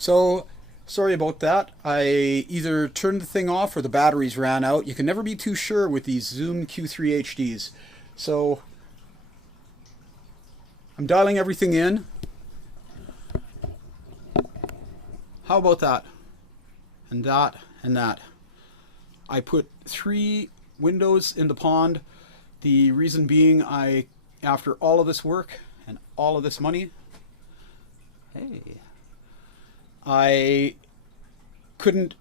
So, sorry about that. I either turned the thing off or the batteries ran out. You can never be too sure with these Zoom Q3 HDs. So, I'm dialing everything in. How about that? And that, and that. I put 3 windows in the pond. The reason being, after all of this work and all of this money, hey, I couldn't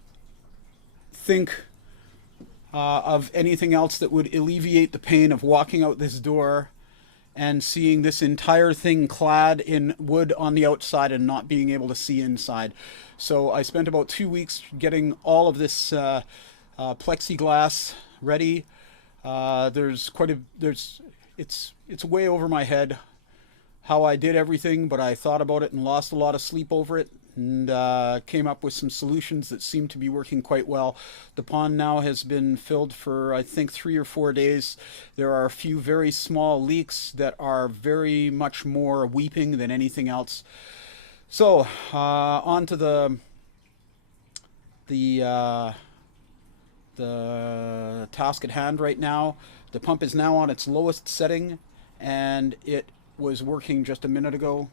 think of anything else that would alleviate the pain of walking out this door and seeing this entire thing clad in wood on the outside and not being able to see inside. So I spent about 2 weeks getting all of this plexiglass ready. It's way over my head how I did everything, but I thought about it and lost a lot of sleep over it, and came up with some solutions that seem to be working quite well. The pond now has been filled for, I think, 3 or 4 days. There are a few very small leaks that are very much more weeping than anything else. So, on to the the task at hand right now. The pump is now on its lowest setting, and it was working just a minute ago.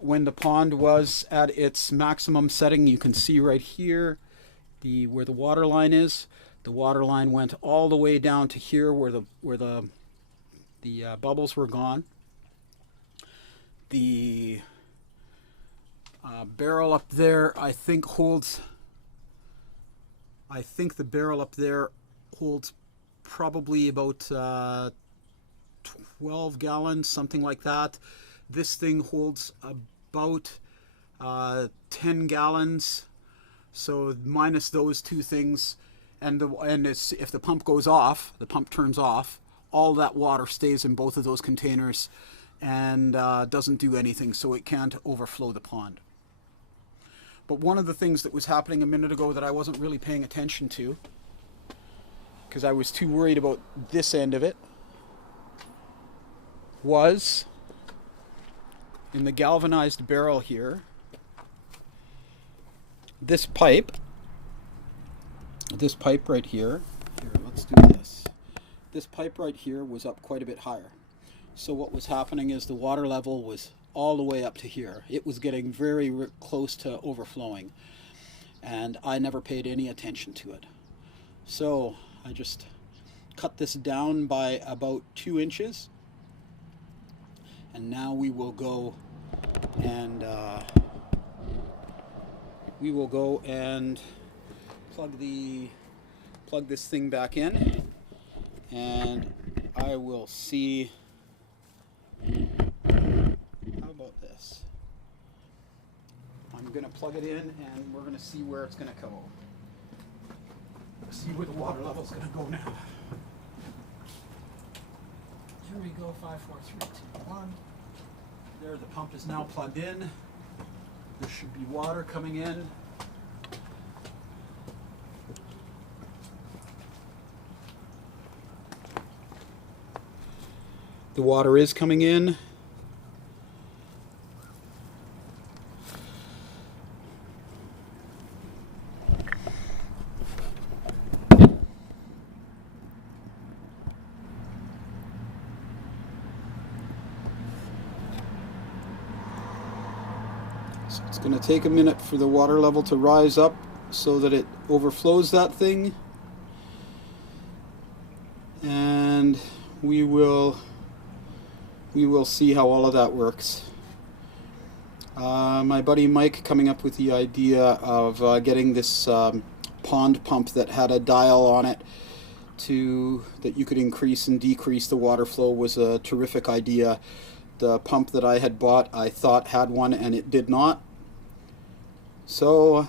When the pond was at its maximum setting, you can see right here where the water line is. The water line went all the way down to here where the bubbles were gone. The barrel up there, I think the barrel up there holds probably about 12 gallons, something like that. This thing holds about 10 gallons. So minus those two things, if the pump goes off, the pump turns off, all that water stays in both of those containers and doesn't do anything, so it can't overflow the pond. But one of the things that was happening a minute ago that I wasn't really paying attention to, because I was too worried about this end of it, was in the galvanized barrel here, this pipe right here, let's do this. This pipe right here was up quite a bit higher. So what was happening is the water level was all the way up to here. It was getting very close to overflowing, and I never paid any attention to it. So I just cut this down by about 2 inches, and now we will go and plug this thing back in, and I will see. How about this? I'm going to plug it in, and we're going to see where it's going to go. See where the water level is going to go now. Here we go. 5, 4, 3, 2, 1. There, the pump is now plugged in. There should be water coming in. The water is coming in. So it's going to take a minute for the water level to rise up so that it overflows that thing. And we will see how all of that works. My buddy Mike coming up with the idea of getting this pond pump that had a dial on it that you could increase and decrease the water flow was a terrific idea. The pump that I had bought, I thought had one, and it did not. So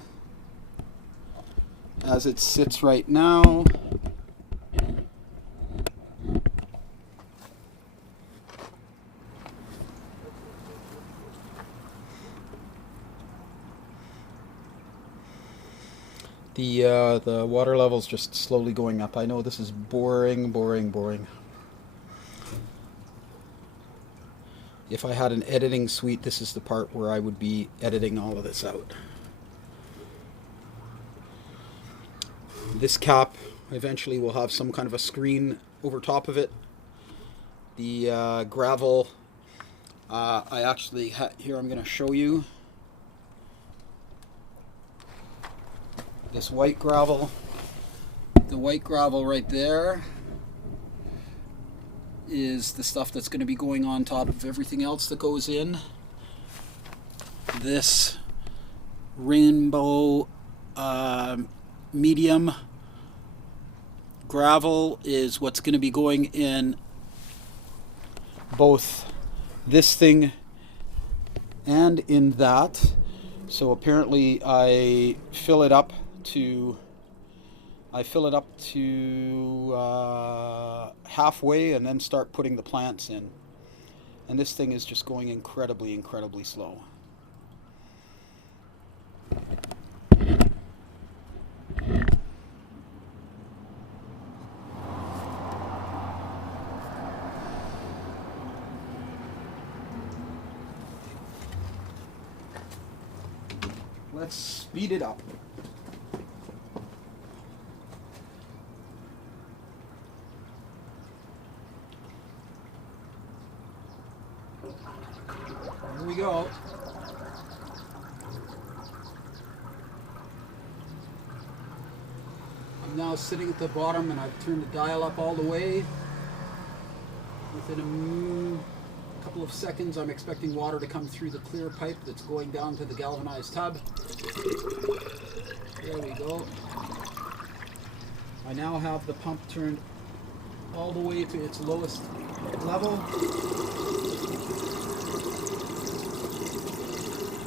as it sits right now, the water level's just slowly going up. I know this is boring. If I had an editing suite, this is the part where I would be editing all of this out. This cap eventually will have some kind of a screen over top of it. The gravel, I actually, here I'm going to show you. This white gravel, the white gravel right there is the stuff that's going to be going on top of everything else that goes in. This rainbow medium gravel is what's going to be going in both this thing and in that. So apparently I fill it up to halfway and then start putting the plants in. And this thing is just going incredibly slow. Let's speed it up. Here we go. I'm now sitting at the bottom and I've turned the dial up all the way. Within a couple of seconds I'm expecting water to come through the clear pipe that's going down to the galvanized tub. There we go. I now have the pump turned all the way to its lowest level.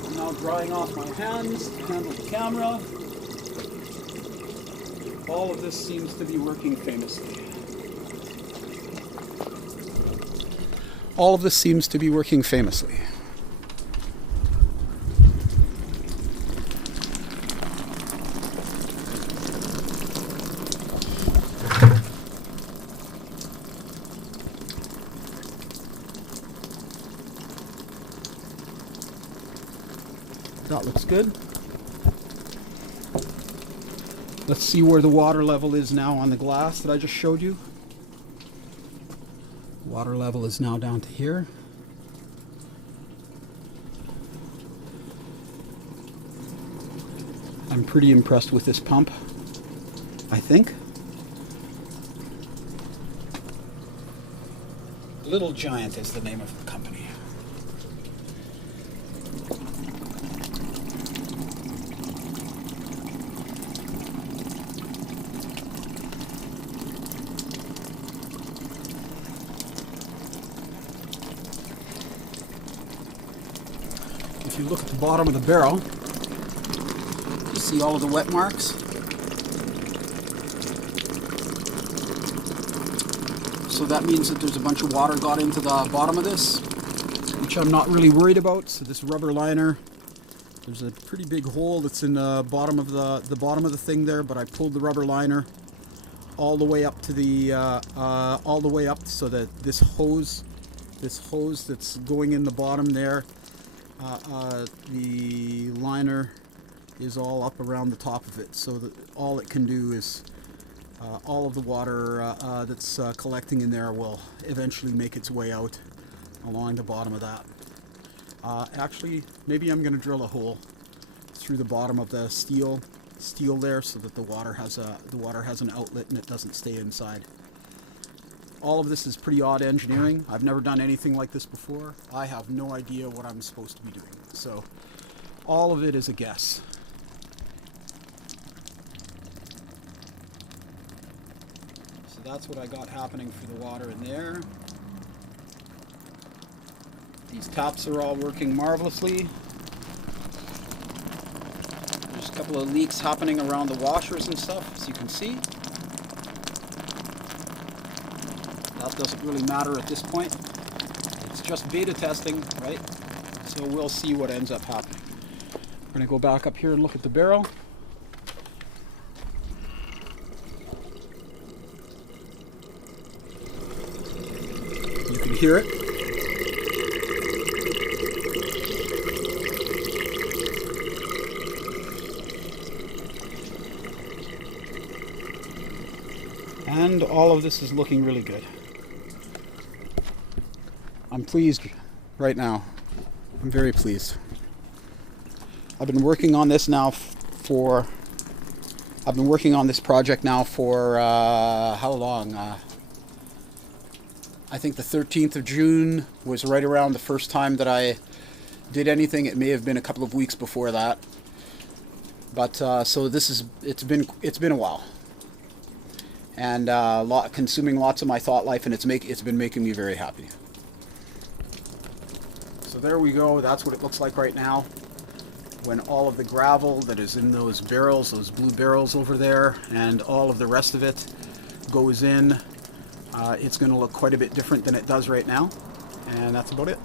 I'm now drying off my hands to handle the camera. All of this seems to be working famously. All of this seems to be working famously. That looks good. Let's see where the water level is now on the glass that I just showed you. Water level is now down to here. I'm pretty impressed with this pump, I think. Little Giant is the name of the company. If you look at the bottom of the barrel, you see all of the wet marks. So that means that there's a bunch of water got into the bottom of this, which I'm not really worried about. So this rubber liner, there's a pretty big hole that's in the bottom of the bottom of the thing there, but I pulled the rubber liner all the way up to the all the way up so that this hose that's going in the bottom there, the liner is all up around the top of it, so that all it can do is all of the water that's collecting in there will eventually make its way out along the bottom of that. Actually, maybe I'm going to drill a hole through the bottom of the steel there so that the water has an outlet and it doesn't stay inside. All of this is pretty odd engineering. I've never done anything like this before. I have no idea what I'm supposed to be doing. So all of it is a guess. So that's what I got happening for the water in there. These taps are all working marvelously. There's a couple of leaks happening around the washers and stuff, as you can see. That doesn't really matter at this point. It's just beta testing, right? So we'll see what ends up happening. We're going to go back up here and look at the barrel. You can hear it. And all of this is looking really good. I'm pleased right now. I'm very pleased. I've been working on this now I've been working on this project now for how long? I think the 13th of June was right around the first time that I did anything. It may have been a couple of weeks before that. But so it's been a while. And consuming lots of my thought life, and it's been making me very happy. So there we go. That's what it looks like right now. When all of the gravel that is in those barrels, those blue barrels over there, and all of the rest of it goes in, it's going to look quite a bit different than it does right now. And that's about it.